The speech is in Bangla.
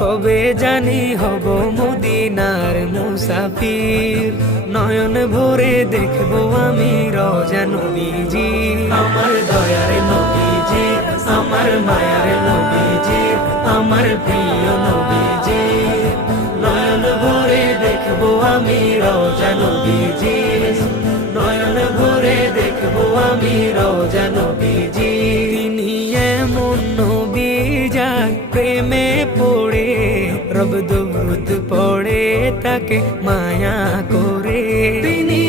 কবে জানি হব মদিনার মুসাফির, নয়ন ভরে দেখবো আমি রওজা নবীজি। আমার দয়ার নবীজি, আমার মায়ার নবীজি, আমার প্রিয় নবীজি, নয়ন ভরে দেখবো আমি রওজা নবীজি, নয়ন ভরে দেখবো আমি রওজা নবীজি। তিনি এমন নবী যার প্রেমে পড়ে রব দরুদ পড়ে তাকে মায়া করে। তিনি